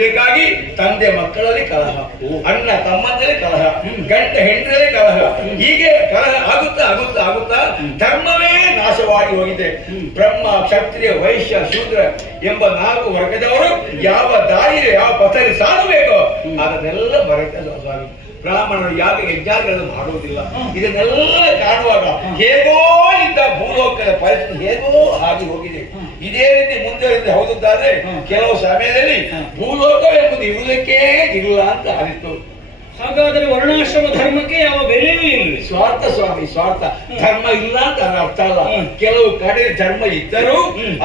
ಬೇಕಾಗಿ ತಂದೆ ಮಕ್ಕಳಲ್ಲಿ ಕಲಹ, ಅಣ್ಣ ತಮ್ಮಂದಲ್ಲಿ ಕಲಹ, ಗಂಡ ಹೆಂಡರಲ್ಲಿ ಕಲಹ, ಹೀಗೆ ಕಲಹ ಆಗುತ್ತಾ ಆಗುತ್ತಾ ಆಗುತ್ತಾ ಧರ್ಮವೇ ನಾಶವಾಗಿ ಹೋಗಿದೆ. ಬ್ರಹ್ಮ, ಕ್ಷತ್ರಿಯ, ವೈಶ್ಯ, ಶೂದ್ರ ಎಂಬ 4 ವರ್ಗದವರು ಯಾವ ದಾರಿ ಯಾವ ಪಥದಲ್ಲಿ ಸಾಗಬೇಕೋ ಅದನ್ನೆಲ್ಲ ಮರೆತ ಸ್ವಾಮಿ. ಬ್ರಾಹ್ಮಣರು ಯಾಗ ಯಜ್ಞಾಗಳನ್ನು ಮಾಡುವುದಿಲ್ಲ. ಇದನ್ನೆಲ್ಲ ಕಾಣುವಾಗ ಹೇಗೋ ಇದ್ದ ಭೂಲೋಕದ ಪರಿಸ್ಥಿತಿ ಹೇಗೋ ಆಗಿ ಹೋಗಿದೆ. ಇದೇ ರೀತಿ ಮುಂದುವರೆದು ಹೌದಾದ್ರೆ ಕೆಲವು ಸಮಯದಲ್ಲಿ ಭೂಲೋಕ ಎಂಬುದು ಇರುವುದಕ್ಕೆ ಇಲ್ಲ ಅಂತ ಅನಿಸ್ತು. ಹಾಗಾದರೆ ವರ್ಣಾಶ್ರಮ ಧರ್ಮಕ್ಕೆ ಯಾವ ಬೆಲೆಯೂ ಇಲ್ಲ. ಸ್ವಾರ್ಥ ಸ್ವಾಮಿ, ಸ್ವಾರ್ಥ. ಧರ್ಮ ಇಲ್ಲ ಅಂತ ಅರ್ಥ ಅಲ್ಲ. ಕೆಲವು ಕಡೆ ಧರ್ಮ ಇದ್ದರೂ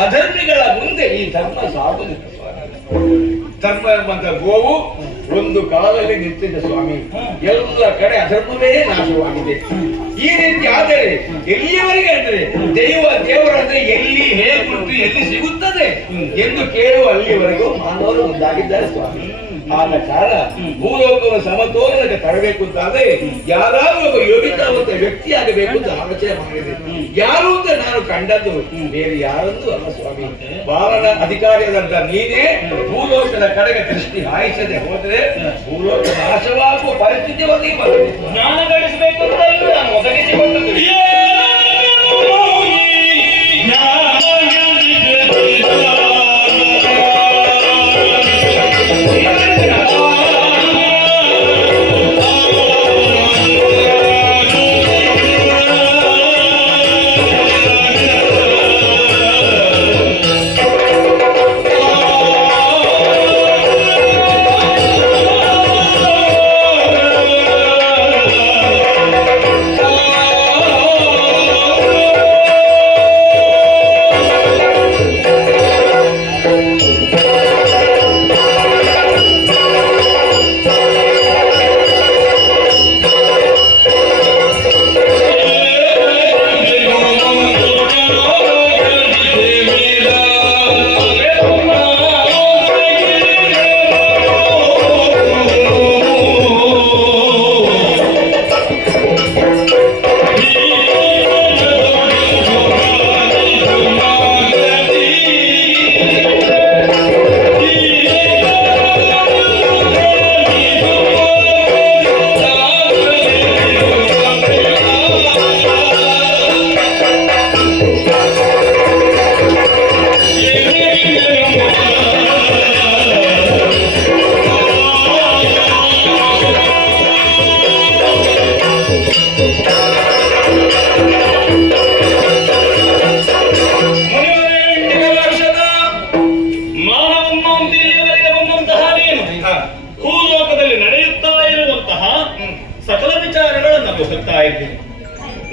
ಅಧರ್ಮಿಗಳ ಮುಂದೆ ಈ ಧರ್ಮ ಸಾಗುವುದಿಲ್ಲ ಸ್ವಾಮಿ. ಧರ್ಮ ಎಂಬಂತ ಗೋವು ಒಂದು ಕಾಲದಲ್ಲಿ ನಿಂತಿದೆ ಸ್ವಾಮಿ. ಎಲ್ಲ ಕಡೆ ಅಧರ್ಮವೇ ನಾಶವಾಗಿದೆ. ಈ ರೀತಿ ಆದರೆ ಎಲ್ಲಿಯವರೆಗೆ ಅಂದರೆ ದೇವರಂದ್ರೆ ಎಲ್ಲಿ ಹೇಗುಂಟು ಎಲ್ಲಿ ಸಿಗುತ್ತದೆ ಎಂದು ಕೇಳುವ ಅಲ್ಲಿಯವರೆಗೂ ಮಾನವರು ಮುಂದಾಗಿದ್ದಾರೆ ಸ್ವಾಮಿ. ಆದ ಕಾರಣ ಭೂಲೋಕವನ್ನು ಸಮತೋಲನಕ್ಕೆ ತರಬೇಕು ಅಂತಾದ್ರೆ ಯಾರಾದ್ರೂ ಒಬ್ಬ ಯೋಗಿತಾವಂತ ವ್ಯಕ್ತಿ ಆಗಬೇಕು ಅಂತ ಆಲೋಚನೆ ಮಾಡಿದೆ. ಯಾರು ಅಂತ ನಾನು ಕಂಡದ್ದು ಬೇರೆ ಯಾರೊಂದು ಅಲ್ಲ ಸ್ವಾಮಿ. ಬಾಲನ ಅಧಿಕಾರಿಯಾದಂತ ನೀನೇ ಭೂಲೋಕದ ಕಡೆಗೆ ದೃಷ್ಟಿ ಹಾಯಿಸದೆ ಹೋದ್ರೆ ಭೂಲೋಕ ನಾಶವಾಗುವ ಪರಿಸ್ಥಿತಿ ಒದಗಿ ಬರಬೇಕು. ಜ್ಞಾನ ಗಳಿಸಬೇಕು ಅಂತ ನಾನು ಒದಗಿಸಿಕೊಟ್ಟದ್ದು.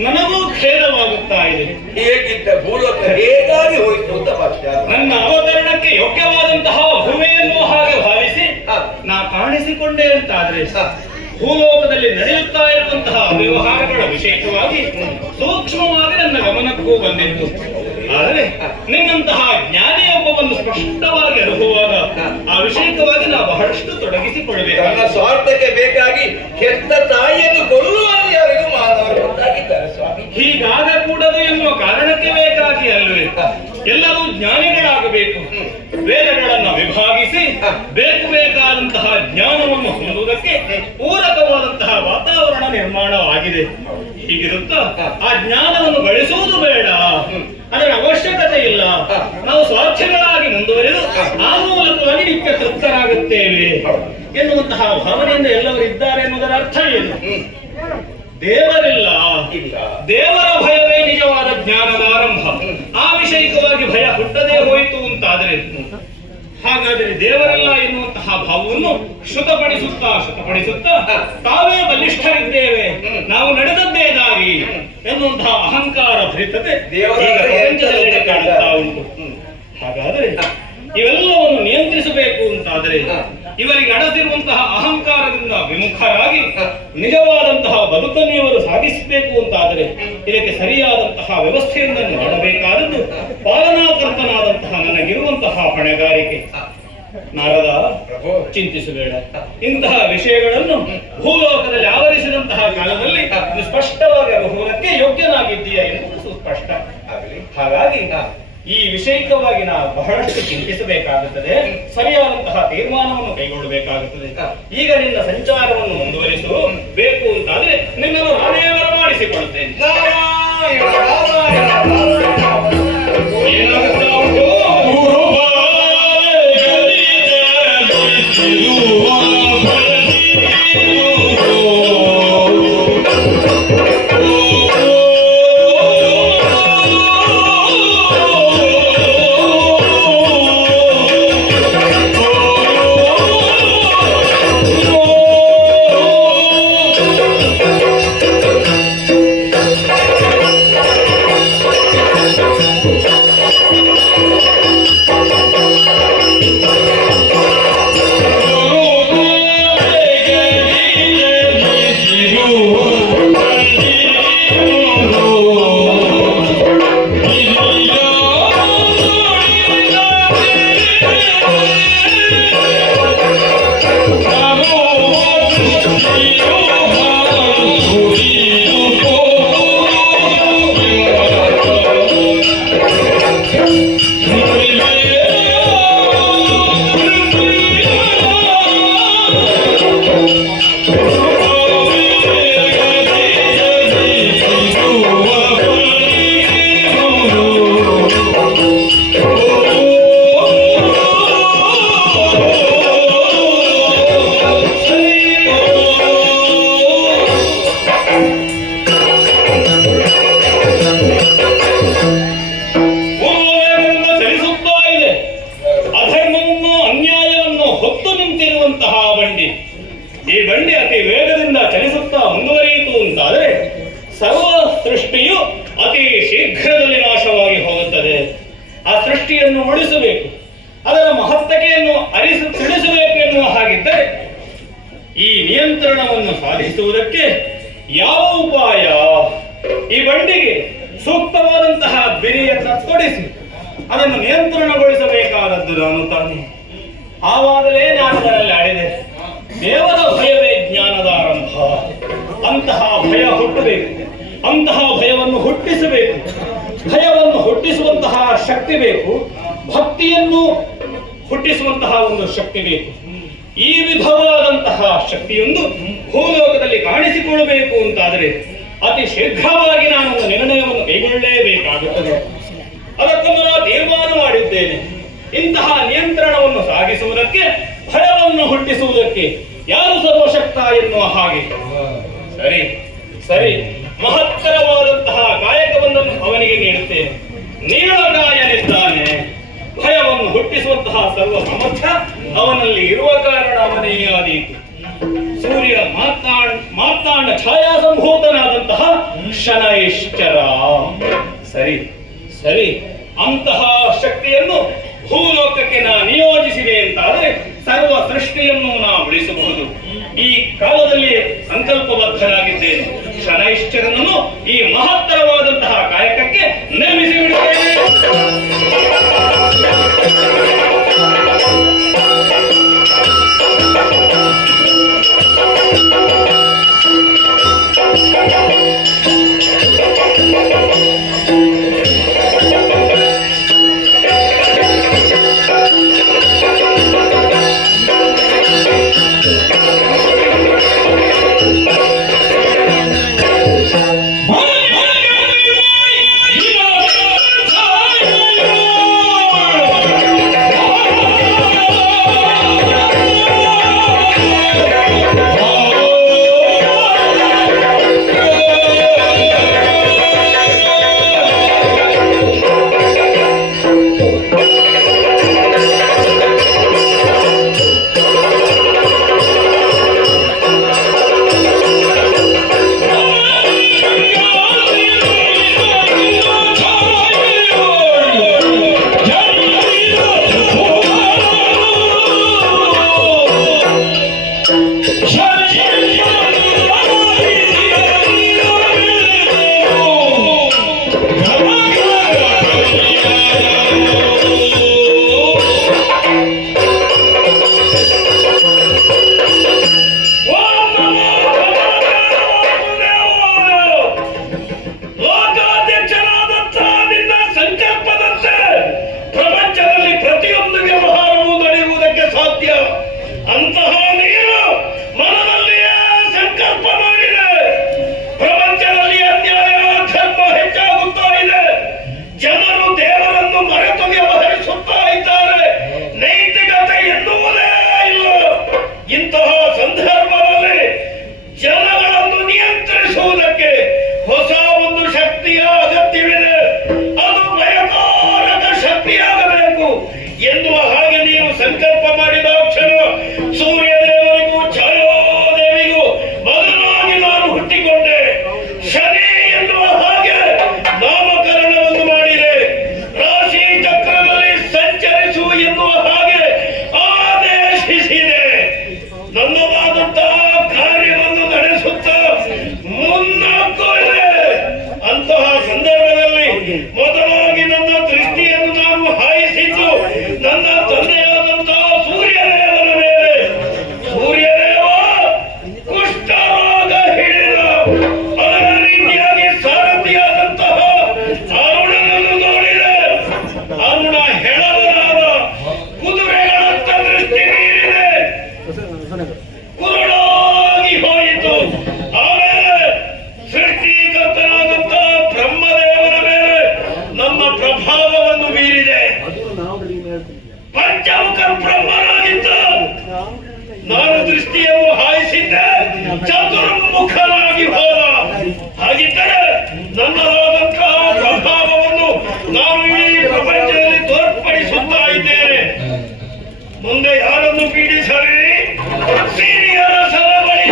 ನನಗೂ ಖೇದವಾಗುತ್ತಾ ಇದೆ. ಹೇಗಿದ್ದ ಭೂಲೋಕ ಹೇಗಾಗಿ ಹೋಯಿತು ಅಂತ ನನ್ನ ಅವತರಣಕ್ಕೆ ಯೋಗ್ಯವಾದಂತಹ ಭೂಮಿಯನ್ನು ಹಾಗೆ ಭಾವಿಸಿ ನಾ ಕಾಣಿಸಿಕೊಂಡೆ ಅಂತಾದ್ರೆ ಭೂಲೋಕದಲ್ಲಿ ನಡೆಯುತ್ತಾ ಇರುವಂತಹ ವ್ಯವಹಾರಗಳ ವಿಶೇಷವಾಗಿ ಸೂಕ್ಷ್ಮವಾಗಿ ನನ್ನ ಗಮನಕ್ಕೂ ಬಂದಿತ್ತು. ಆದರೆ ನಿನ್ನಂತಹ ಜ್ಞಾನಿಯೊಬ್ಬವನ್ನು ಸ್ಪಷ್ಟವಾಗಿ ಅನುಭವವಾದ ಆ ವಿಷಯಕವಾಗಿ ನಾವು ಬಹಳಷ್ಟು ತೊಡಗಿಸಿಕೊಳ್ಳಬೇಕು. ನನ್ನ ಸ್ವಾರ್ಥಕ್ಕೆ ಬೇಕಾಗಿ ಹೆತ್ತ ತಾಯಿಯನ್ನು ಕೊಲ್ಲುವಂತೆ ಯಾರಿಗೂ ಮಾನವರು ಮುಂದಾಗಿದ್ದಾರೆ ಸ್ವಾಮಿ. ಹೀಗಾಗಕೂಡದು ಎನ್ನುವ ಕಾರಣಕ್ಕೆ ಬೇಕಾಗಿ ಅಲ್ಲವೇ ಎಲ್ಲರೂ ಜ್ಞಾನಿಗಳಾಗಬೇಕು. ವೇದಗಳನ್ನು ವಿಭಾಗಿಸಿ ಬೇಕಾದಂತಹ ಜ್ಞಾನವನ್ನು ಹೊಂದುವುದಕ್ಕೆ ಪೂರಕವಾದಂತಹ ವಾತಾವರಣ ನಿರ್ಮಾಣವಾಗಿದೆ. ಹೀಗಿರುತ್ತಾ ಆ ಜ್ಞಾನವನ್ನು ಗಳಿಸುವುದು ಬೇಡ, ಅದರ ಅವಶ್ಯಕತೆ ಇಲ್ಲ. ನಾವು ಸ್ವಾರ್ಥಗಳಾಗಿ ಮುಂದುವರೆದು ಆ ಮೂಲಕವಾಗಿ ನಿತ್ಯ ತೃಪ್ತರಾಗುತ್ತೇವೆ ಎನ್ನುವಂತಹ ಭಾವನೆಯಿಂದ ಎಲ್ಲರೂ ಇದ್ದಾರೆ ಎನ್ನುವುದರ ಅರ್ಥ ಏನು? ದೇವರಿಲ್ಲ, ದೇವರ ಭಯವೇ ನಿಜವಾದ ಜ್ಞಾನದ ಆರಂಭ. ಆ ವಿಷಯಕವಾಗಿ ಭಯ ಹುಟ್ಟದೇ ಹೋಯಿತು ಅಂತಾದರೆ ಹಾಗಾದರೆ ದೇವರಲ್ಲ ಎನ್ನುವಂತಹ ಭಾವವನ್ನು ಶ್ರುತಪಡಿಸುತ್ತಾ ತಾವೇ ಬಲಿಷ್ಠರಿದ್ದೇವೆ, ನಾವು ನಡೆದದ್ದೇ ದಾರಿ ಎನ್ನುವಂತಹ ಅಹಂಕಾರ ಭರಿತತೆ ಕಾಣುತ್ತಾ ಉಂಟು. ಹಾಗಾದರೆ ಇವೆಲ್ಲವನ್ನು ನಿಯಂತ್ರಿಸಬೇಕು ಅಂತಾದರೆ ಇವರಿಗೆ ಅಡಸಿರುವಂತಹ ಅಹಂಕಾರದಿಂದ ವಿಮುಖರಾಗಿ ನಿಜವಾದಂತಹ ಬದುಕನ್ನು ಇವರು ಸಾಗಿಸಬೇಕು ಅಂತಾದರೆ ಇದಕ್ಕೆ ಸರಿಯಾದಂತಹ ವ್ಯವಸ್ಥೆಯನ್ನು ಮಾಡಬೇಕಾದದ್ದು ಪಾಲನಾಕರ್ತನಾದಂತಹ ನನಗಿರುವಂತಹ ಹೊಣೆಗಾರಿಕೆ. ನಾರದ, ಚಿಂತಿಸಬೇಡ. ಇಂತಹ ವಿಷಯಗಳನ್ನು ಭೂಲೋಕದಲ್ಲಿ ಆವರಿಸಿದಂತಹ ಕಾಲದಲ್ಲಿ ಸ್ಪಷ್ಟವಾಗಿ ಅನುಭವಕ್ಕೆ ಯೋಗ್ಯನಾಗಿದ್ದೀಯ ಎನ್ನುವುದು ಸುಸ್ಪಷ್ಟ. ಹಾಗಾಗಿ ಈ ವಿಷಯಕವಾಗಿ ನಾವು ಬಹಳಷ್ಟು ಚಿಂತಿಸಬೇಕಾಗುತ್ತದೆ, ಸರಿಯಾದಂತಹ ತೀರ್ಮಾನವನ್ನು ಕೈಗೊಳ್ಳಬೇಕಾಗುತ್ತದೆ. ಈಗ ನಿನ್ನ ಸಂಚಾರವನ್ನು ಮುಂದುವರಿಸು. ಬೇಕು ಅಂತಾದ್ರೆ ನಿನ್ನನ್ನು ನಾನೇ ಬರಮಾಡಿಸಿಕೊಳ್ಳುತ್ತೇನೆ. ಏನಾಗುತ್ತಾ ಉಂಟು? ಈ ಬಂಡಿ ಅತಿ ವೇಗದಿಂದ ಚಲಿಸುತ್ತಾ ಮುಂದುವರಿಯಿತು ಅಂತಾದರೆ ಸರ್ವ ಸೃಷ್ಟಿಯು ಅತಿ ಶೀಘ್ರದಲ್ಲಿ ನಾಶವಾಗಿ ಹೋಗುತ್ತದೆ. ಆ ಸೃಷ್ಟಿಯನ್ನು ಉಳಿಸಬೇಕು, ಅದರ ಮಹತ್ತತೆಯನ್ನು ತಿಳಿಸಬೇಕು ಎನ್ನುವ ಹಾಗಿದ್ದರೆ ಈ ನಿಯಂತ್ರಣವನ್ನು ಸಾಧಿಸುವುದಕ್ಕೆ ಯಾವ ಉಪಾಯ? ಈ ಬಂಡಿಗೆ ಸೂಕ್ತವಾದಂತಹ ಬಿರಿಯನ್ನು ತೊಡಿಸಿ ಅದನ್ನು ನಿಯಂತ್ರಣಗೊಳಿಸಬೇಕಾದದ್ದು ನಾನು ತಾನೆ. ಆವಾಗಲೇ ನಾನು ಅದರಲ್ಲಿ ಆಡಿದೆ. ದೇವರ ಭಯವೇ ಜ್ಞಾನದ ಆರಂಭ. ಅಂತಹ ಭಯ ಹುಟ್ಟಬೇಕು, ಅಂತಹ ಭಯವನ್ನು ಹುಟ್ಟಿಸಬೇಕು. ಭಯವನ್ನು ಹುಟ್ಟಿಸುವಂತಹ ಶಕ್ತಿ ಬೇಕು, ಭಕ್ತಿಯನ್ನು ಹುಟ್ಟಿಸುವಂತಹ ಒಂದು ಶಕ್ತಿ ಬೇಕು. ಈ ವಿಧವಾದಂತಹ ಶಕ್ತಿಯೊಂದು ಭೂಲೋಕದಲ್ಲಿ ಕಾಣಿಸಿಕೊಳ್ಳಬೇಕು ಅಂತಾದರೆ ಅತಿ ಶೀಘ್ರವಾಗಿ ನಾನು ಒಂದು ನಿರ್ಣಯವನ್ನು ಕೈಗೊಳ್ಳಲೇಬೇಕಾಗುತ್ತದೆ. ಅದಕ್ಕೊಂದು ನಾನು ತೀರ್ಮಾನ ಮಾಡಿದ್ದೇನೆ. ಇಂತಹ ನಿಯಂತ್ರಣವನ್ನು ಸಾಗಿಸುವುದಕ್ಕೆ, ಭಯವನ್ನು ಹುಟ್ಟಿಸುವುದಕ್ಕೆ ಯಾರು ಸರ್ವಶಕ್ತ ಎನ್ನುವ ಹಾಗೆ. ಸರಿ ಸರಿ, ಮಹತ್ತರವಾದಂತಹ ಕಾಯಕವನ್ನು ಅವನಿಗೆ ನೀಡುತ್ತೇನೆ. ನೀಳಗಾಯನಿದ್ದಾನೆ. ಭಯವನ್ನು ಹುಟ್ಟಿಸುವಂತಹ ಸರ್ವ ಸಾಮರ್ಥ್ಯ ಅವನಲ್ಲಿ ಇರುವ ಕಾರಣ ಅವನೇ ಆದೀತು. ಸೂರ್ಯ ಮಾರ್ತಾಂಡ ಛಾಯಾ ಸಂಭೂತನಾದಂತಹ ಶನೈಶ್ಚರ. ಸರಿ ಸರಿ, ಅಂತಹ ಶಕ್ತಿಯನ್ನು ಭೂಲೋಕಕ್ಕೆ ನಾ ನಿಯೋಜಿಸಿದೆ ಅಂತಾದರೆ ಸರ್ವ ಸೃಷ್ಟಿಯನ್ನು ನಾ ಉಳಿಸಬಹುದು. ಈ ಕಾಲದಲ್ಲಿ ಸಂಕಲ್ಪಬದ್ಧನಾಗಿದ್ದೇನೆ. ಶನೈಶ್ಚರನನ್ನು ಈ ಮಹತ್ತರವಾದಂತಹ ಕಾಯಕಕ್ಕೆ ನೇಮಿಸಿ ಬಿಡುತ್ತೇನೆ. ಕುರುಡಾಗಿ ಹೋಯಿತು. ಆಮೇಲೆ ಸೃಷ್ಟಿಕರ್ತನಾದಂತ ಬ್ರಹ್ಮದೇವರ ಮೇಲೆ ನಮ್ಮ ಪ್ರಭಾವವನ್ನು ಬೀರಿದೆ. ಪಂಚಮುಖ ಬ್ರಹ್ಮನಾಗಿದ್ದ ನಾನು ದೃಷ್ಟಿಯನ್ನು ಹಾಯಿಸಿದ್ದೆ, ಚತುರ್ಮುಖನಾಗಿ ಹೋದ. ಹಾಗಿದ್ದರೆ ನನ್ನದಾದಂತಹ ಪ್ರಭಾವವನ್ನು ನಾನು ಈ ಪ್ರಪಂಚದಲ್ಲಿ ತೋರ್ಪಡಿಸುತ್ತಾ ಇದ್ದೇನೆ. ಮುಂದೆ ಯಾರನ್ನು ಪೀಡಿಸಲಿ? ಸಿರಿಯರ ಸರಬಳಿ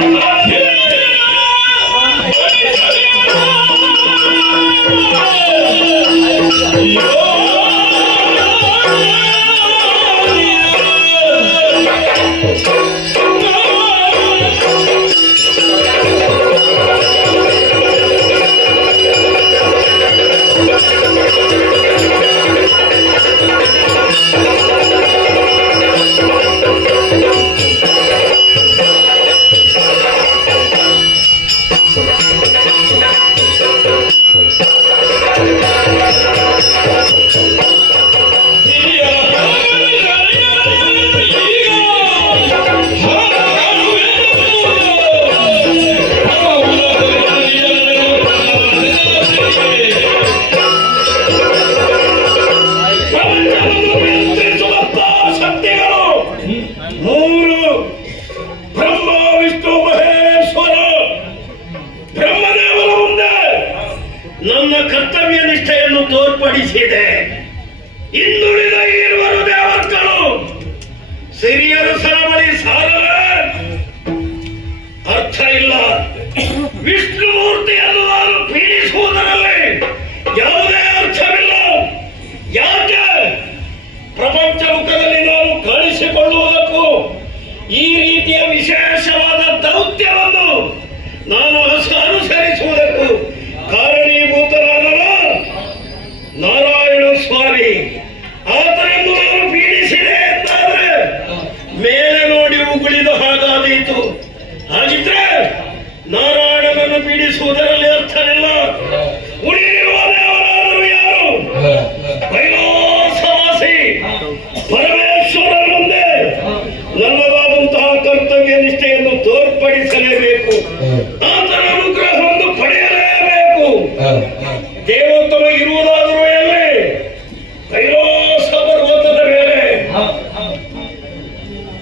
ನನ್ನ ಕರ್ತವ್ಯ ನಿಷ್ಠೆಯನ್ನು ತೋರ್ಪಡಿಸಿದೆ. ಇನ್ನುಳಿದ ಇರುವರು ದೇವತೆಗಳು ಸಿರಿಯರ ಸರಬಳಿ ಸಾರಲೇ ಅರ್ಥ ಇಲ್ಲ. ವಿಷ್ಣು ಮೂರ್ತಿಯನ್ನು ನಾನು ಪೀಡಿಸುವುದರಲ್ಲಿ ಯಾವುದೇ ಅರ್ಥವಿಲ್ಲ. ಯಾಕೆ? ಪ್ರಪಂಚ ಮುಖದಲ್ಲಿ ನಾನು ಕಾಣಿಸಿಕೊಳ್ಳುವುದಕ್ಕೂ ಈ ರೀತಿಯ ವಿಶೇಷವಾದ ದೌತ್ಯವನ್ನು ನಾನು ಅನುಸರಿಸುವುದಕ್ಕೂ ಕಾರಣೀಭೂತರಾದವ ನಾರಾಯಣ ಸ್ವಾಮಿ. ಆತನನ್ನು ನಾನು ಪೀಡಿಸಿದೆ ಎಂದಾದ್ರೆ ಮೇಲೆ ನೋಡಿ ಉಗುಳಿದ ಹಾಗಾದೀತು. ಹಾಗಿದ್ರೆ ನಾರಾಯಣನನ್ನು ಪೀಡಿಸುವುದರಲ್ಲಿ ಅರ್ಥವಿಲ್ಲ. ಉಳಿದಿರುವ ದೇವರಾದರೂ ಯಾರು? ಕೈಲಾಸವಾಸಿ ಪರಮೇಶ್ವರನ ಮುಂದೆ ನನ್ನದಾದಂತಹ ಕರ್ತವ್ಯ ನಿಷ್ಠೆಯನ್ನು ತೋರ್ಪಡಿಸಲೇಬೇಕು. ಆತನ ಅನುಗ್ರಹವನ್ನು ಪಡೆಯಲೇಬೇಕು. ದೇವೋತ್ತಮ ಇರುವುದಾದರೂ ಎಲ್ಲಿ? ಕೈಲಾಸ ಪರ್ವತದ ಮೇಲೆ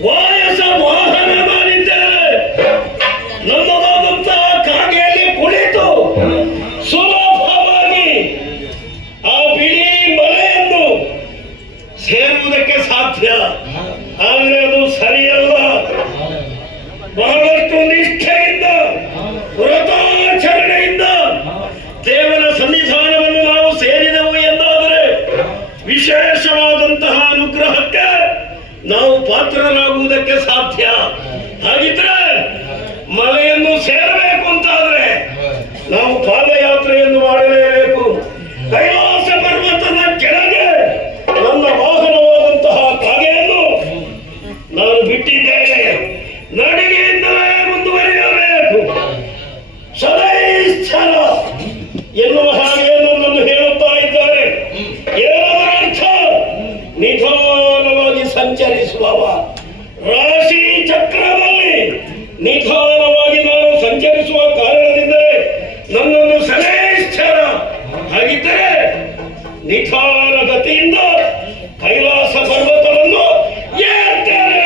ವಾಯಸ ವಾಹನ ಮಾಡಿದ್ದೇನೆ. ನನ್ನದಾದಂತಹ ಕಾಗೆಯಲ್ಲಿ ಕುಳಿತು ಸುಲಭವಾಗಿ ಆ ಬಿಳಿ ಮಲೆಯನ್ನು ಸೇರುವುದಕ್ಕೆ ಸಾಧ್ಯ. ಆದರೆ ಅದು ಸರಿಯಲ್ಲ. ಬಹಳಷ್ಟು ನಿಷ್ಠೆಯಿಂದ ವ್ರತಾಚರಣೆಯಿಂದ ದೇವರ ಸನ್ನಿಧಾನವನ್ನು ನಾವು ಸೇರಿದೆವು ಎಂದಾದರೆ ವಿಶೇಷವಾದಂತಹ ಅನುಗ್ರಹಕ್ಕೆ ನಾವು ಪಾತ್ರರಾಗುವುದಕ್ಕೆ ಸಾಧ್ಯ. ಹಾಗಿದ್ರೆ ಮಲೆಯನ್ನು ಸೇರಬೇಕು ಅಂತಾದ್ರೆ ನಾವು ಪಾದಯಾತ್ರೆಯನ್ನು ಮಾಡಲೇಬೇಕು. ಕೈಲಾಸ ಪರ್ವತದ ಕೆಳಗೆ ನನ್ನ ವಾಹನವಾದಂತಹ ಕಾಗೆಯನ್ನು ನಾನು ಬಿಟ್ಟಿದ್ದೇನೆ. ನಡಿಗೆಯಿಂದಲೇ ಮುಂದುವರಿಯಬೇಕು. ಸದೈಶ್ಚರ ಎನ್ನುವ ಹಾಗೆ ನನ್ನನ್ನು ಹೇಳುತ್ತಾ ಇದ್ದಾರೆ. ಏನದರ ಅರ್ಥ? ನಿಧಾನವಾಗಿ ಸಂಚರಿಸುವವ. ರಾಶಿ ಚಕ್ರದಲ್ಲಿ ನಿಧಾನವಾಗಿ ನಾನು ಸಂಚರಿಸುವ ಕಾರಣದಿಂದ ನನ್ನನ್ನು ಸದೈಶ್ಚರ. ಹಾಗಿದ್ದರೆ ನಿಧಾನ ಗತಿಯಿಂದ ಕೈಲಾಸ ಪರ್ವತವನ್ನು ಏರ್ತೇನೆ.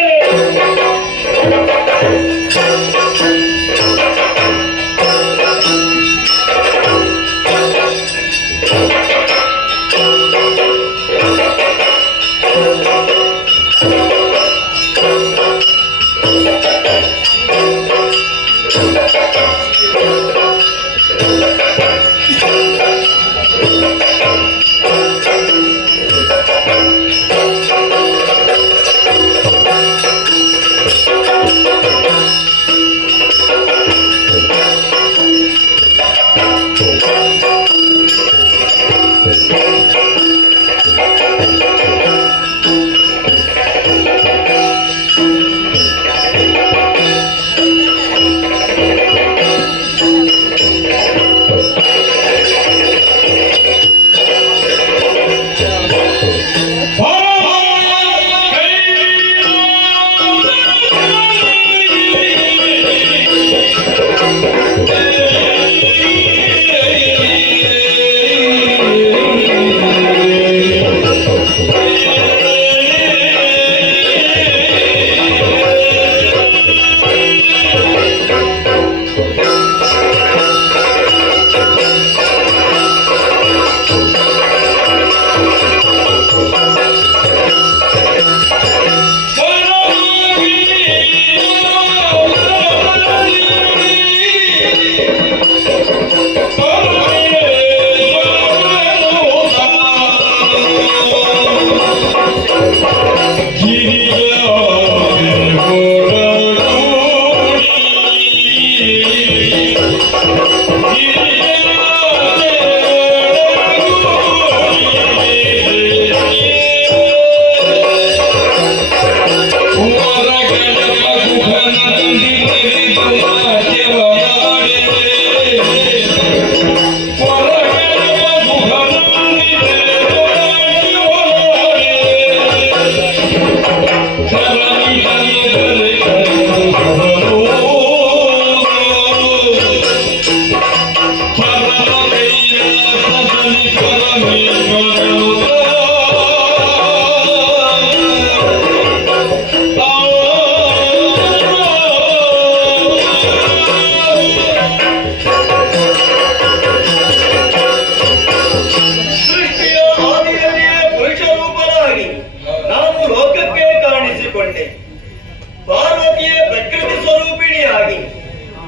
ಪಾರ್ವತಿಯ ಪ್ರಕೃತಿ ಸ್ವರೂಪಿಣಿಯಾಗಿ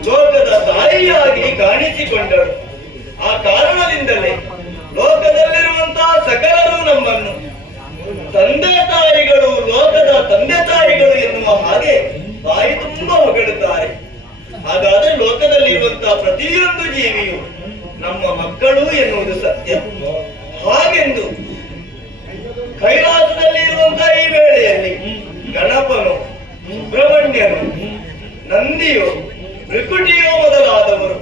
ಲೋಕದ ತಾಯಿಯಾಗಿ ಕಾಣಿಸಿಕೊಂಡಳು. ಆ ಕಾರಣದಿಂದಲೇ ಲೋಕದಲ್ಲಿರುವಂತಹ ಸಕಲರು ನಮ್ಮನ್ನು ತಂದೆ ತಾಯಿಗಳು, ಲೋಕದ ತಂದೆ ತಾಯಿಗಳು ಎನ್ನುವ ಹಾಗೆ ಬಾಯಿ ತುಂಬ ಹೊಗಳುತ್ತಾರೆ. ಹಾಗಾದ್ರೆ ಲೋಕದಲ್ಲಿರುವಂತಹ ಪ್ರತಿಯೊಂದು ಜೀವಿಯು ನಮ್ಮ ಮಕ್ಕಳು ಎನ್ನುವುದು ಸತ್ಯ. ಹಾಗೆಂದು ಕೈಲಾಸದಲ್ಲಿ ಇರುವಂತಹ ಈ ವೇಳೆಯಲ್ಲಿ ಗಣಪನು, ಸುಬ್ರಹ್ಮಣ್ಯನು, ನಂದಿಯು, ತ್ರಿಕುಟಿಯೋ ಮೊದಲಾದವರು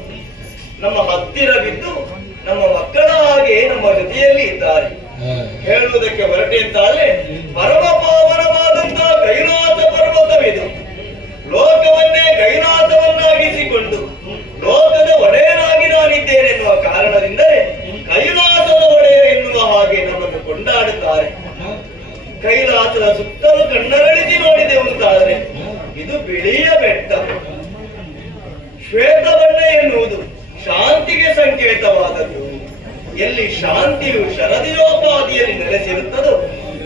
ನಮ್ಮ ಹತ್ತಿರವಿದ್ದು ನಮ್ಮ ಮಕ್ಕಳ ಹಾಗೆ ನಮ್ಮ ಜೊತೆಯಲ್ಲಿ ಇದ್ದಾರೆ. ಹೇಳುವುದಕ್ಕೆ ಹೊರಟೆ ಅಂತಾದ್ರೆ ಪರಮ ಪಾವನವಾದಂತಹ ಕೈಲಾಸ ಪರ್ವತವಿದು. ಲೋಕವನ್ನೇ ಕೈಲಾಸವನ್ನಾಗಿಸಿಕೊಂಡು ಲೋಕದ ಒಡೆಯನಾಗಿ ನಾನಿದ್ದೇನೆ ಎನ್ನುವ ಕಾರಣದಿಂದಲೇ ಕೈಲಾಸದ ಒಡೆಯ ಎನ್ನುವ ಹಾಗೆ ನಮ್ಮನ್ನು ಕೊಂಡಾಡುತ್ತಾರೆ. ಕೈಲಾಸದ ಸುತ್ತಲೂ ಕಣ್ಣರಳಿಸಿ ನೋಡಿದೆವು ಅಂತಾದ್ರೆ ಇದು ಬಿಳಿಯ ಬೆಟ್ಟ. ಶ್ವೇತ ಬಣ್ಣ ಎನ್ನುವುದು ಶಾಂತಿಗೆ ಸಂಕೇತವಾದದ್ದು. ಎಲ್ಲಿ ಶಾಂತಿಯು ಶರದಿಯೋಪಾದಿಯಲ್ಲಿ ನೆಲೆಸಿರುತ್ತದೋ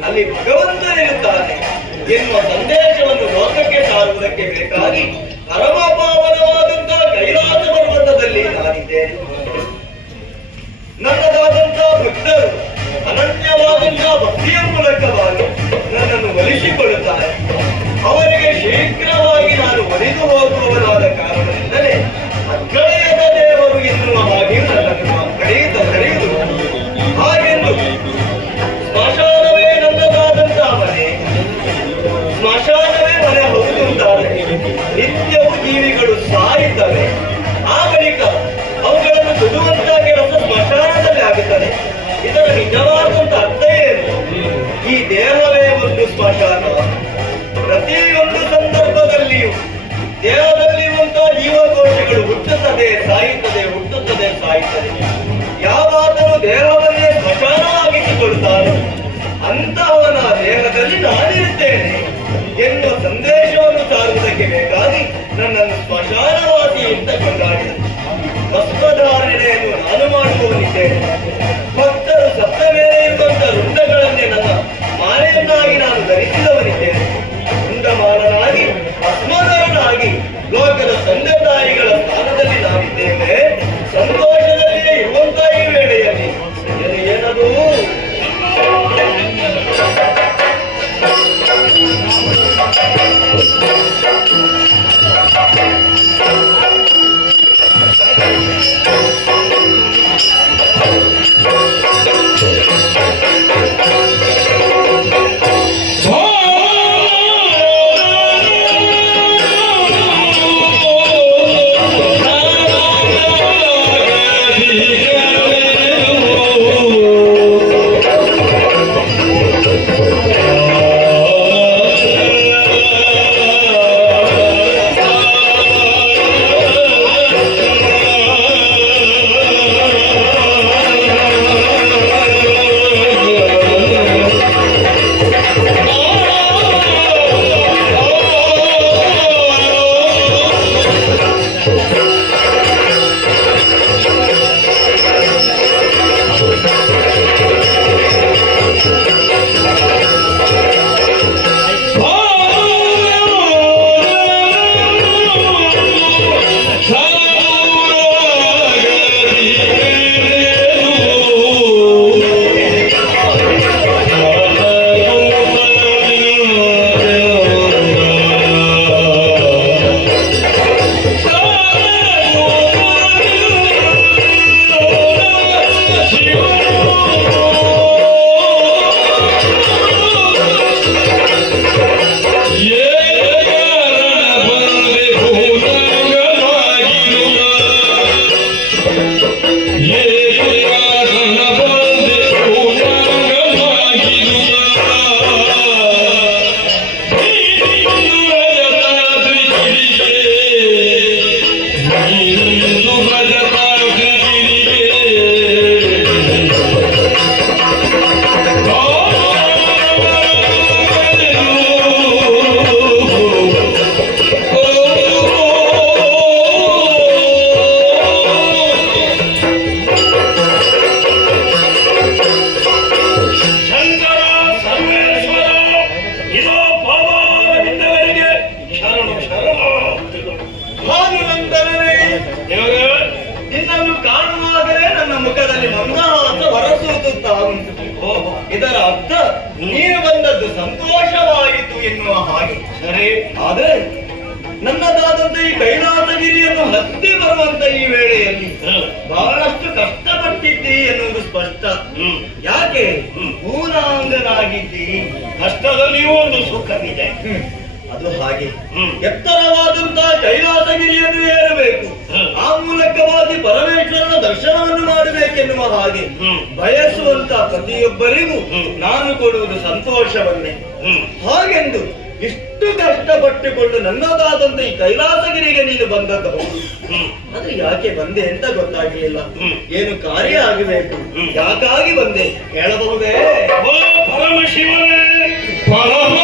ಅಲ್ಲಿ ಭಗವಂತನಿರುತ್ತಾನೆ ಎನ್ನುವ ಸಂದೇಶವನ್ನು ಲೋಕಕ್ಕೆ ಸಾರುವುದಕ್ಕೆ ಬೇಕಾಗಿ ಪರಮ ಪಾವನವಾದಂತಹ ಕೈಲಾಸ ಪರ್ವತದಲ್ಲಿ ನಾನಿದ್ದೇನೆ. ನನ್ನದಾದಂತಹ ಭಕ್ತರು ಅನನ್ಯವಾದಂತಹ ಭಕ್ತಿಯ ಮೂಲಕವಾಗಿ ನನ್ನನ್ನು ಒಲಿಸಿಕೊಳ್ಳುತ್ತಾರೆ. ಅವರಿಗೆ ಶೀಘ್ರವಾಗಿ ನಾನು ಒಲಿದು ಹೋಗುವವನಾದ ಕಾರಣದಿಂದಲೇ ಅಗ್ಗಳೆಯದ ದೇವರು ಎನ್ನುವ ಹಾಗೆ ನನ್ನನ್ನು ಕರೆಯುವುದು. ಹಾಗೆಂದು ಸ್ಮಶಾನವೇ ನನ್ನದಾದಂತಹ ಮನೆ, ಸ್ಮಶಾನವೇ ಮನೆ ಹೌದು ಅಂತಾದರೆ ನಿತ್ಯ ಭಾನುನಂದನನೇ, ನಿನ್ನನ್ನು ಕಾಣುವಾಗಲೇ ನನ್ನ ಮುಖದಲ್ಲಿ ಮಂದಹಾಸ ಹೊರಸೂಸುತ್ತಾ ಉಂಟು. ಇದರ ಅರ್ಥ ನೀನು ಬಂದದ್ದು ಸಂತೋಷವಾಯಿತು ಎನ್ನುವ ಹಾಗೆ. ಸರಿ, ಆದರೆ ನನ್ನದಾದಂತ ಈ ಕೈಲಾಸಗಿರಿಯನ್ನು ಹತ್ತಿ ಬರುವಂತ ಈ ವೇಳೆಯಲ್ಲಿ ಬಹಳಷ್ಟು ಕಷ್ಟಪಟ್ಟಿದ್ದಿ ಎನ್ನುವುದು ಸ್ಪಷ್ಟ. ಯಾಕೆ? ಪೂರ್ಣಾಂಗನಾಗಿದ್ದಿ. ಕಷ್ಟದಲ್ಲಿಯೂ ಒಂದು ಸುಖವಿದೆ. ಅದು ಹಾಗೆ ಎತ್ತರವಾದಂತಹ ಕೈಲಾಸಗಿರಿಯನ್ನು ಏರಬೇಕು, ಆ ಮೂಲಕವಾಗಿ ಪರಮೇಶ್ವರನ ದರ್ಶನವನ್ನು ಮಾಡಬೇಕೆನ್ನುವ ಹಾಗೆ ಬಯಸುವಂತ ಪ್ರತಿಯೊಬ್ಬರಿಗೂ ನಾನು ಕೊಡುವುದು ಸಂತೋಷವನ್ನೇ. ಹಾಗೆಂದು ಇಷ್ಟು ಕಷ್ಟಪಟ್ಟುಕೊಂಡು ನನ್ನದಾದಂತ ಈ ಕೈಲಾಸಗಿರಿಗೆ ನೀನು ಬಂದದ್ದು ಹೌದು. ಆದ್ರೆ ಯಾಕೆ ಬಂದೆ ಅಂತ ಗೊತ್ತಾಗ್ಲಿಲ್ಲ. ಏನು ಕಾರ್ಯ ಆಗಬೇಕು, ಯಾಕಾಗಿ ಬಂದೆ ಹೇಳಬಹುದೇ? ಪರಮಶಿವನೇ, ಪರಮ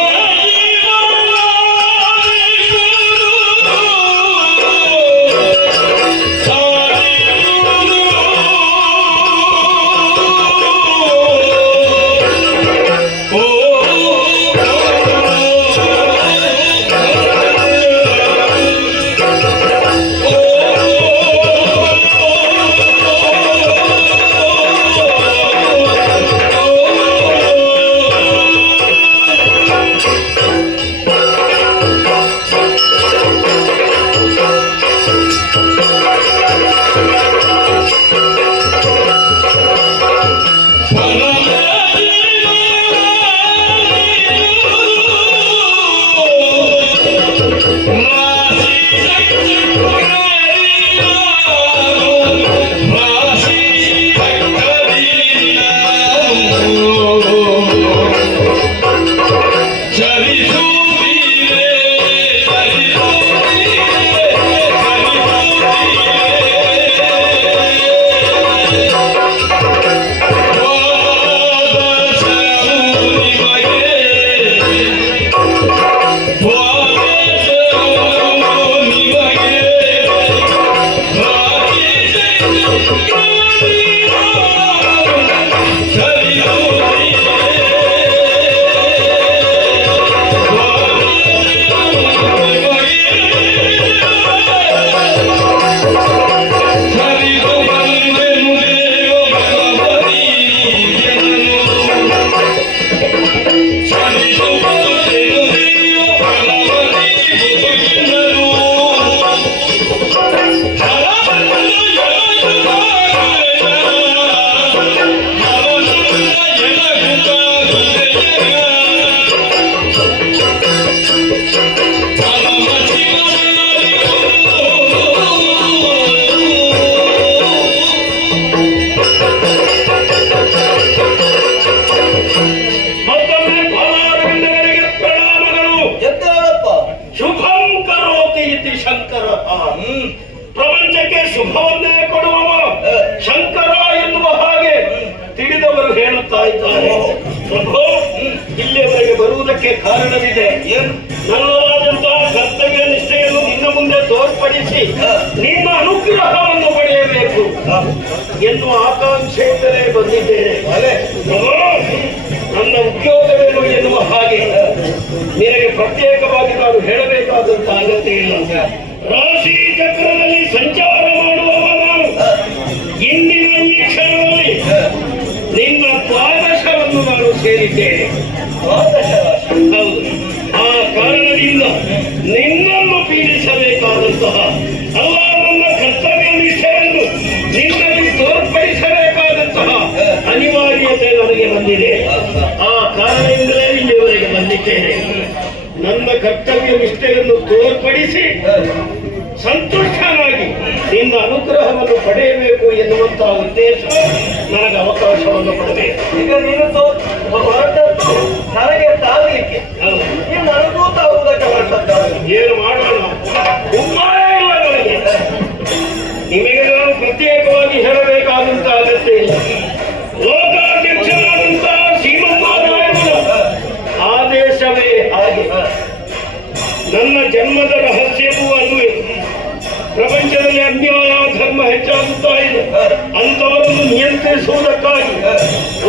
ಪ್ರಪಂಚಕ್ಕೆ ಶುಭವನ್ನೇ ಕೊಡುವವ ಶಂಕರ ಎನ್ನುವ ಹಾಗೆ ತಿಳಿದವರು ಹೇಳುತ್ತಾ ಇದ್ದಾರೆ. ಪ್ರಭು, ಇಲ್ಲಿಯವರೆಗೆ ಬರುವುದಕ್ಕೆ ಕಾರಣವಿದೆ. ನನ್ನದಾದಂತಹ ಕರ್ತವ್ಯ ನಿಷ್ಠೆಯನ್ನು ನಿನ್ನ ಮುಂದೆ ತೋರ್ಪಡಿಸಿ ನಿನ್ನ ಅನುಗ್ರಹವನ್ನು ಪಡೆಯಬೇಕು ಎನ್ನುವ ಆಕಾಂಕ್ಷೆಯಿಂದಲೇ ಬಂದಿದ್ದೇನೆ. ನನ್ನ ಉದ್ಯೋಗವೇನು ಎನ್ನುವ ಹಾಗೆ ನಿನಗೆ ಪ್ರತ್ಯೇಕವಾಗಿ ನಾನು ಹೇಳಬೇಕಾದಂತ ಅಗತ್ಯ ಇಲ್ಲ. ರಾಶಿ ಚಕ್ರದಲ್ಲಿ ಸಂಚಾರ ಮಾಡುವವ ನಾನು ಇಂದಿನ ಈ ಕ್ಷಣದಲ್ಲಿ ನಿನ್ನ ದ್ವಾದಶವನ್ನು ನಾನು ಸೇರಿದ್ದೇನೆ. ಹೌದು, ಆ ಕಾರಣದಿಂದ ನಿನ್ನನ್ನು ಪೀಡಿಸಬೇಕಾದಂತಹ ಅಲ್ಲ, ನನ್ನ ಕರ್ತವ್ಯ ನಿಷ್ಠೆಯನ್ನು ನಿನ್ನಲ್ಲಿ ತೋರ್ಪಡಿಸಬೇಕಾದಂತಹ ಅನಿವಾರ್ಯತೆ ನನಗೆ ಬಂದಿದೆ. ಆ ಕಾರಣದಿಂದಲೇ ಇಲ್ಲಿಯವರೆಗೆ ಬಂದಿದ್ದೇನೆ. ನನ್ನ ಕರ್ತವ್ಯ ನಿಷ್ಠೆಯನ್ನು ತೋರ್ಪಡಿಸಿ ಸಂತುಷ್ಟನಾಗಿ ನಿನ್ನ ಅನುಗ್ರಹವನ್ನು ಪಡೆಯಬೇಕು ಎನ್ನುವಂತಹ ಉದ್ದೇಶ ನನಗೆ ಅವಕಾಶವನ್ನು ಕೊಡಬೇಕು. ಈಗ ನೀನು ಹೊರಟದ್ದು ನನಗೆ ತಾಗಲಿಕ್ಕೆ, ನೀನು ನನಗೂ ತಾಗುವುದಕ್ಕೆ ಹೊರಟದ್ದು. ಏನು ಮಾಡೋಣ, ಉಪಾಯ ಇಲ್ಲ ನನಗೆ. ನಿಮಗೆ ನಾನು ಪ್ರತ್ಯೇಕವಾಗಿ ಹೇಳಬೇಕಾದಂತಹ ಅಗತ್ಯ ಇಲ್ಲ. ಲೋಕಾಧ್ಯಕ್ಷರಾದಂತಹ ಶ್ರೀಮನ್ನಾರಾಯಣನ ಆದೇಶವೇ ಹಾಗೆ. ನನ್ನ ಜನ್ಮದ ರಹಸ್ಯವೂ ಅದುವೇ. ಪ್ರಪಂಚದಲ್ಲಿ ಅನ್ಯಾಯ ಧರ್ಮ ಹೆಚ್ಚಾಗುತ್ತಾ ಇದೆ. ಅಂತವರನ್ನು ನಿಯಂತ್ರಿಸುವುದಕ್ಕಾಗಿ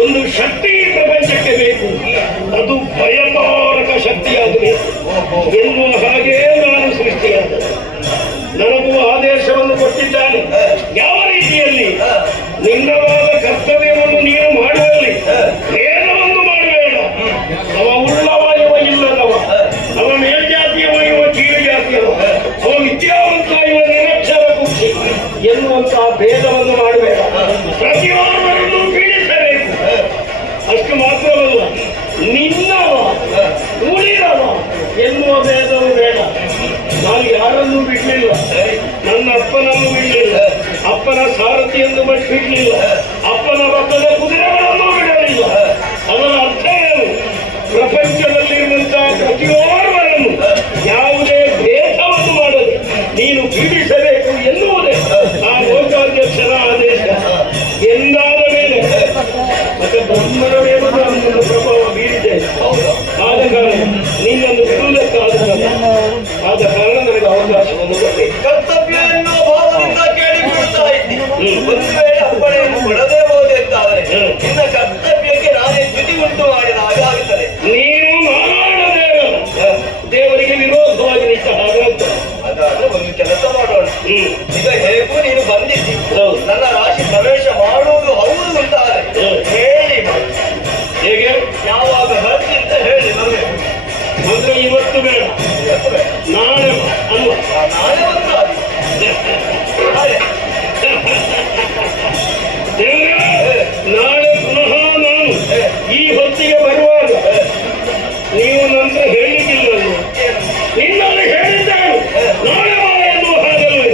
ಒಂದು ಶಕ್ತಿ ಪ್ರಪಂಚಕ್ಕೆ ಬೇಕು. ಅದು ಭಯಕಾರಕ ಶಕ್ತಿಯಾಗಬೇಕು ಎನ್ನುವ ಹಾಗೆ ನಾನು ಸೃಷ್ಟಿಯಾದ. ನನ್ನ ಎನ್ನುವಂತಹ ಭೇದವನ್ನು ಮಾಡಬೇಡ. ಪ್ರತಿಯೊಬ್ಬರನ್ನು ಪೀಡಿಸಬೇಕು. ಅಷ್ಟು ಮಾತ್ರವಲ್ಲ, ನಿನ್ನವ ಉಳಿದವ ಎನ್ನುವ ಭೇದವು ಬೇಡ. ನಾನು ಯಾರನ್ನೂ ಬಿಡಲಿಲ್ಲ, ನನ್ನ ಅಪ್ಪನನ್ನು ಬಿಡಲಿಲ್ಲ, ಅಪ್ಪನ ಸಾರಥಿಯನ್ನು ಬಿಡಲಿಲ್ಲ, ಅಪ್ಪನ ರಥದ ಕುದುರೆಗಳನ್ನು ಬಿಡಲಿಲ್ಲ. ಅದರ ಅರ್ಥ ಏನು? ಪ್ರಪಂಚದಲ್ಲಿರುವಂತಹ ಪ್ರತಿಯೊಬ್ಬರನ್ನು ಯಾವುದೇ ಭೇದವನ್ನು ಮಾಡದೆ ನೀನು ಪೀಡಿಸಬೇಕು ಎನ್ನುವುದೇ ಆ ಲೋಕಾಧ್ಯಕ್ಷರ ಆದೇಶ. ಎಂದಾದ ಮೇಲೆ ಮತ್ತೆ ಬ್ರಹ್ಮನ ಮೇಲೂ ನನ್ನನ್ನು ಪ್ರಭಾವ ಬೀರಿದೆ. ಆದ ಕಾರಣ ನಿನ್ನನ್ನು ಬಿಡುವುದಕ್ಕಾದ ಕಾರಣ ನನಗೆ ಅವಕಾಶವನ್ನು ಕೊಟ್ಟೆ. ಕರ್ತವ್ಯ ಎನ್ನುವ ಭಾವದಿಂದ ಕೇಳಿಬಿಡುತ್ತಾ ಇದ್ದಿ. ಒಂದು ವೇಳೆ ಅಪ್ಪಣೆಯನ್ನು ಕೊಡದೇ ಹೋದೆಂತಾದರೆ ನಿನ್ನ ಕರ್ತವ್ಯಕ್ಕೆ ನಾನೇ ಚ್ಯುತಿ ಉಂಟು ಮಾಡಿದ ಹಾಗೆ ಆಗುತ್ತದೆ. ನೀನು ನಾರಾಯಣ ದೇವರಿಗೆ ವಿರೋಧವಾಗಿ ನಿಂತ ಹಾಗಾಗ್ತದೆ. ಅದಾದ್ರೆ ಒಂದು ಕೆಲಸ ಮಾಡೋಣ. ಈಗ ಹೇಗೂ ನೀನು ಬಂದಿದ್ದಿ, ನನ್ನ ರಾಶಿ ಪ್ರವೇಶ ಮಾಡುವುದು ಹೌದು ಅಂತಾದ್ರೆ ಹೇಳಿ ಮಾಡು. ಹೇಗೆ? ಯಾವಾಗ ಬರ್ತಿ ಅಂತ ಹೇಳಿ ನಮಗೆ. ಅಂದ್ರೆ ಇವತ್ತು ಬೇಡ, ನಾಳೆ ಅಲ್ವಾ? ನಾಳೆ ಒಂದು ನಾಳೆ ಪುನಃ ನಾನು ಈ ಹೊತ್ತಿಗೆ ಬರುವಾಗ ನೀವು ನಂತರ ಹೇಳಿದ್ದಿಲ್ಲ, ನಿನ್ನಲ್ಲಿ ಹೇಳಿದ್ದಾನು ನಾಳೆ ಎನ್ನುವ ಹಾಗಲ್ವೇ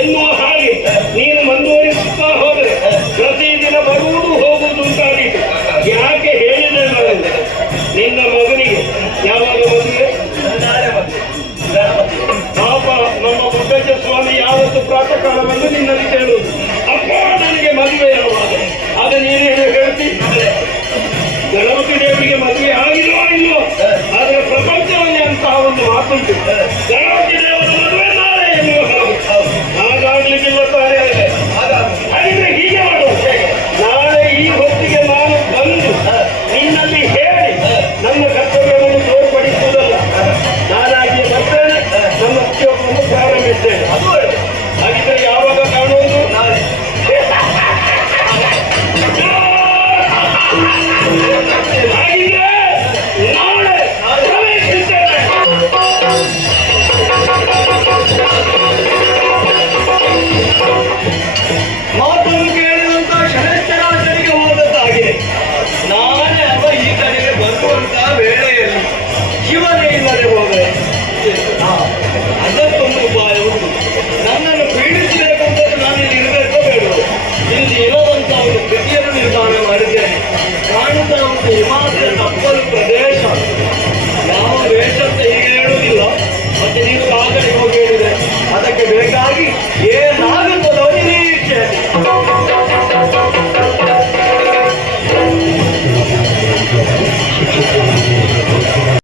ಎನ್ನುವ ಹಾಗೆ ನೀನು ಮುಂದುವರಿಸುತ್ತಾ ಹೋದರೆ ಪ್ರತಿದಿನ ಬರುವುದು ಹೋಗುವುದು ಅಂತಾಗಿತ್ತು. ಯಾಕೆ ಹೇಳಿದೆ ನಾನು? ನಿನ್ನ ಮಗನಿಗೆ ಯಾವಾಗ ಮದುವೆ? ನಾಳೆ ಬಂದು ಪಾಪ ನಮ್ಮ ಬುದ್ಧಜ್ಜ ಸ್ವಾಮಿ ಯಾವತ್ತು ಪ್ರಾತಃ ಕಾಲ ಬಂದು ನಿನ್ನಲ್ಲಿ ಕೇಳುವುದು, ಅಪ್ಪ ನನಗೆ ಮದುವೆ ಯಾವಾಗ? ಆಗ ನೀನೇನು ಹೇಳ್ತಿ? ಗಣಪತಿ ದೇವರಿಗೆ ಮದುವೆ ಆಗಿಲ್ವೋ ಇಲ್ವೋ? ಆದರೆ ಪ್ರಪಂಚವನ್ನೇ ಅಂತಹ ಒಂದು ಮಾತುಂಟು.